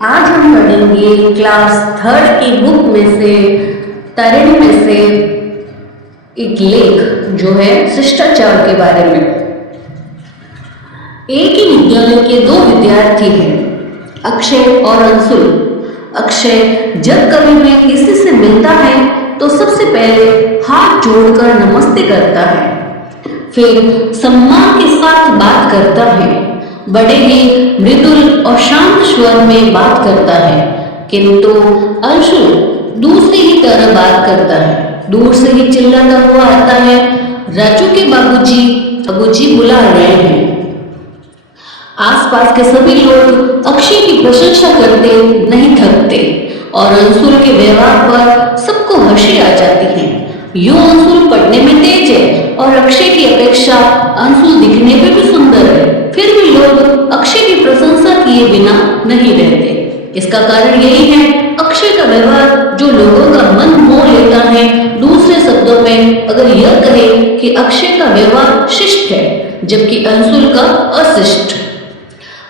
आज हम पढ़ेंगे क्लास थर्ड की बुक में से तरण में से एक लेख जो है शिष्टाचार के बारे में। एक ही विद्यालय के दो विद्यार्थी हैं, अक्षय और अंशुल। अक्षय जब कभी भी किसी से मिलता है तो सबसे पहले हाथ जोड़कर नमस्ते करता है, फिर सम्मान के साथ बात करता है। बड़े ही मृदुल और शांत स्वर में बात करता है, किंतु अंशुल दूसरी ही तरह बात करता है। दूर से ही चिल्लाता हुआ आता है, राजू के बाबूजी बुला रहे हैं। आसपास के सभी लोग अक्षय की प्रशंसा करते नहीं थकते और अंशुल के व्यवहार पर सबको हंसी आ जाती है। यूं अंशुल पढ़ने में तेज है और अक्षय की अपेक्षा अंशुल दिखने में भी सुंदर है, फिर भी लोग अक्षय की प्रशंसा किए बिना नहीं रहते। इसका कारण यही है अक्षय का व्यवहार जो लोगों का मन मोह लेता है। दूसरे शब्दों में अगर यह कहे कि अक्षय का व्यवहार शिष्ट है जबकि अंशुल का अशिष्ट।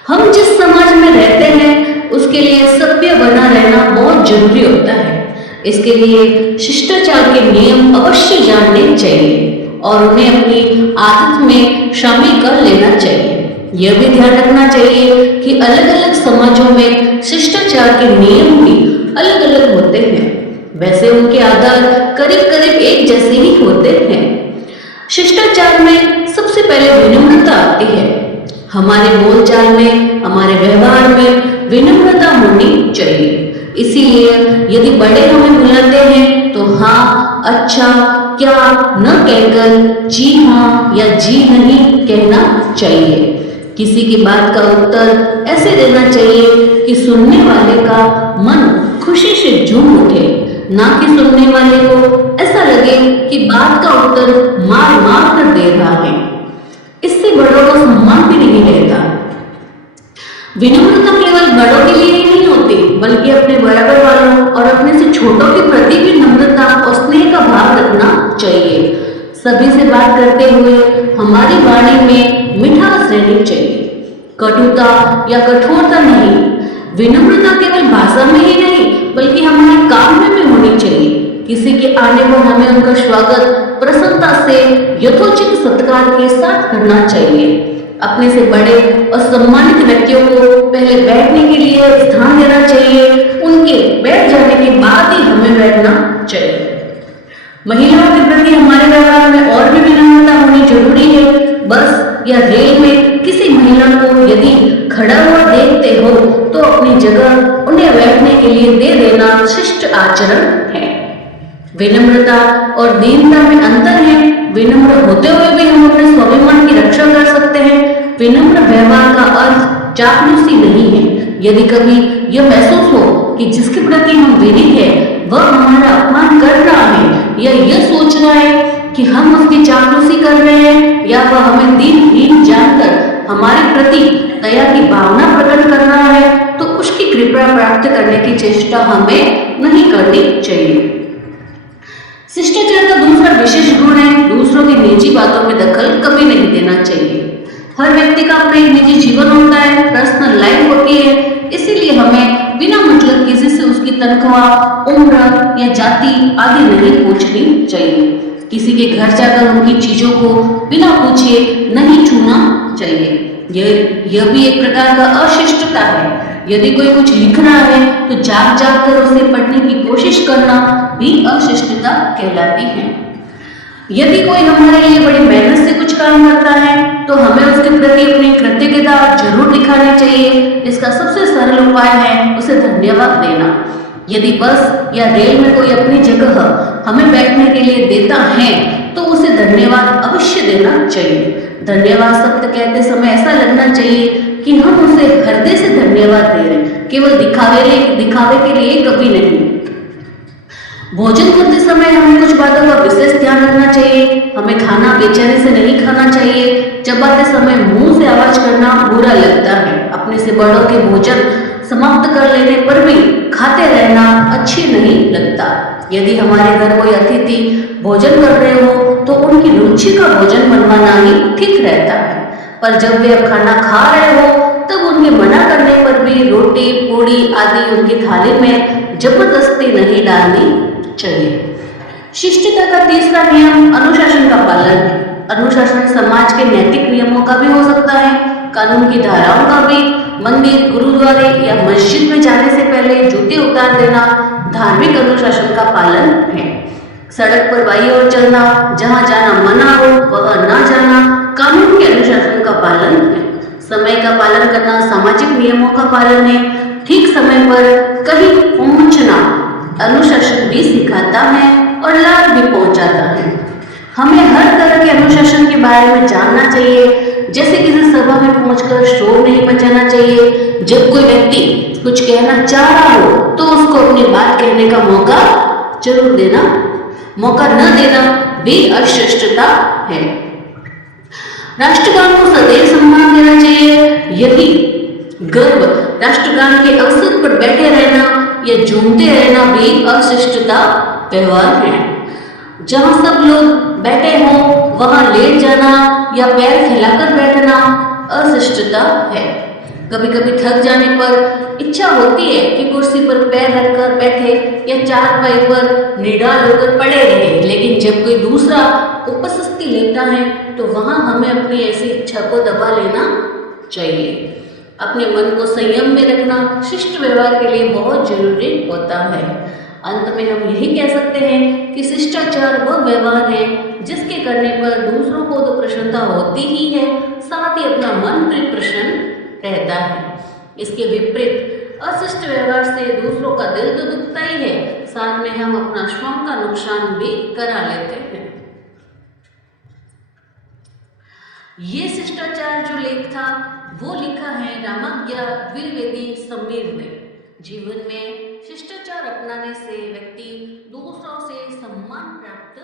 हम जिस समाज में रहते हैं उसके लिए सभ्य बना रहना बहुत जरूरी होता है। इसके लिए शिष्टाचार के नियम अवश्य जानने चाहिए और उन्हें अपनी आदत में शामिल कर लेना चाहिए। यह भी ध्यान रखना चाहिए कि अलग अलग समाजों में शिष्टाचार के नियम भी अलग अलग होते हैं, वैसे उनके आधार करीब करीब एक जैसे ही होते हैं। शिष्टाचार में सबसे पहले विनम्रता आती है। हमारे बोलचाल में, हमारे व्यवहार में विनम्रता होनी चाहिए। इसीलिए यदि बड़े हमें बुलाते हैं तो हाँ, अच्छा, क्या न कहकर जी हाँ या जी नहीं कहना चाहिए। किसी की बात का उत्तर ऐसे देना चाहिए कि सुनने वाले का मन खुशी से झूम उठे, ना कि सुनने वाले को ऐसा लगे कि बात का उत्तर मार मार कर दे रहा है। इससे बड़ों का सम्मान भी नहीं रहता। विनम्रता केवल बड़ों के लिए ही नहीं होती, बल्कि अपने बराबर वालों और अपने से छोटों के प्रति भी नम्रता और स्नेह का भाव रखना चाहिए। सभी से बात करते हुए हमारी वाणी में मिठास रहनी चाहिए, कटुता या कठोरता नहीं। विनम्रता केवल भाषा में ही नहीं बल्कि हमारे काम में भी होनी चाहिए। किसी के आने पर हमें उनका स्वागत प्रसन्नता से यथोचित सत्कार के साथ करना चाहिए। अपने से बड़े और सम्मानित व्यक्तियों को पहले बैठने के लिए स्थान देना चाहिए, उनके बैठ जाने के बाद ही हमें बैठना चाहिए। महिलाओं के प्रति हमारे व्यवहार में और भी विनम्रता होनी जरूरी है। बस या रेल में किसी महिला को यदि खड़ा हुआ देखते हो तो अपनी जगह उन्हें बैठने के लिए दे देना शिष्ट आचरण है। विनम्रता और दीनता में अंतर है। विनम्र होते हुए भी हम अपने स्वाभिमान की रक्षा कर सकते हैं। विनम्र व्यवहार का अर्थ चापलूसी नहीं है। यदि कभी यह महसूस हो कि जिसके प्रति हम विनम्र हैं वह हमारा अपमान कर रहा है या यह सोच रहा है कि हम उसकी चापलूसी कर रहे हैं या वह हमें दीनहीन जानकर हमारे प्रति दया की भावना प्रकट कर रहा है, तो उसकी कृपा प्राप्त करने की चेष्टा हमें नहीं करनी चाहिए। शिष्टाचार का दूसरा विशेष गुण है दूसरों की निजी बातों में दखल कभी नहीं देना चाहिए। हर व्यक्ति का अपना एक निजी जीवन होता है, पर्सनल लाइफ होती है। इसीलिए हमें बिना मतलब किसी से उसकी तनख्वाह, उम्र या जाति आदि नहीं पूछनी चाहिए। किसी के घर जाकर उनकी चीजों को बिना पूछे नहीं छूना चाहिए। यह भी एक प्रकार का अशिष्टता है। यदि कोई कुछ लिख रहा है तो जाग जाग कर उसे पढ़ने की कोशिश करना भी अशिष्टता कहलाती है। यदि कोई हमारे लिए बड़ी मेहनत से कुछ काम करता है तो हमें उसके प्रति अपनी कृतज्ञता जरूर दिखानी चाहिए। इसका सबसे सरल उपाय है उसे धन्यवाद देना। यदि बस या रेल में कोई अपनी जगह हमें बैठने के लिए देता है तो उसे धन्यवाद अवश्य देना चाहिए। धन्यवाद शब्द कहते समय ऐसा लगना चाहिए कि हम उसे हृदय से धन्यवाद दे रहे हैं, केवल दिखावे के लिए कभी नहीं। भोजन करते समय हमें कुछ बातों का विशेष ध्यान रखना चाहिए। हमें खाना बेचैनी से नहीं खाना चाहिए। चबाते समय मुंह से आवाज करना बुरा लगता है। अपने से बड़ों के भोजन समाप्त कर लेने पर भी खाते रहना अच्छी नहीं लगता। यदि हमारे घर कोई अतिथि भोजन कर रहे हो तो उनकी रुचि का भोजन बनवाना ही ठीक रहता है। पर जब वे अब खाना खा रहे हो तब उनके मना करने पर भी रोटी पूड़ी आदि उनकी थाली में जबरदस्ती नहीं डालनी चाहिए। शिष्टता का तीसरा नियम अनुशासन का पालन है। अनुशासन समाज के नैतिक नियमों का भी हो सकता है, कानून की धाराओं का भी। मंदिर, गुरुद्वारे या मस्जिद में जाने से पहले जूते उतार देना धार्मिक अनुशासन का पालन है। सड़क पर बाई ओर चलना, जहां जाना मना हो वहां ना जाना कानून के अनुशासन का पालन है। समय का पालन करना सामाजिक नियमों का पालन है। ठीक समय पर कहीं पहुंचना अनुशासन भी सिखाता है और लाभ भी पहुंचाता है। हमें हर तरह के अनुशासन के बारे में जानना चाहिए, जैसे किसी सभा में पहुंचकर शोर नहीं मचाना चाहिए। जब कोई व्यक्ति कुछ कहना चाह रहा हो तो उसको अपनी बात कहने का मौका जरूर देना। मौका न देना भी अशिष्टता है। राष्ट्रगान को सदैव सम्मान देना चाहिए। यही गर्व राष्ट्रगान के अवसर पर बैठे रहना या झूमते रहना भी अशिष्टता व्यवहार है। जहां सब लोग बैठे हों वहां लेट जाना या पैर फैलाकर बैठना अशिष्टता है। कभी कभी थक जाने पर इच्छा होती है कि कुर्सी पर पैर रखकर बैठे या चारपाई पर निडाल होकर पड़े रहे, लेकिन जब कोई दूसरा उपस्थिति लेता है तो वहां हमें अपनी ऐसी इच्छा को दबा लेना चाहिए। अपने मन को संयम में रखना शिष्ट व्यवहार के लिए बहुत जरूरी होता है। अंत में हम यही कह सकते हैं कि शिष्टाचार वह व्यवहार है जिसके करने पर दूसरों को तो प्रसन्नता होती ही है, साथ ही अपना मन भी प्रसन्न रहता है। इसके विपरीत अशिष्ट व्यवहार से दूसरों का दिल तो दुखता ही है, साथ में हम अपना श्रम का नुकसान भी करा लेते हैं। ये शिष्टाचार जो लेख था वो लिखा है रामज्ञा द्विवेदी समीर ने। जीवन में शिष्टाचार अपनाने से व्यक्ति दूसरों से सम्मान प्राप्त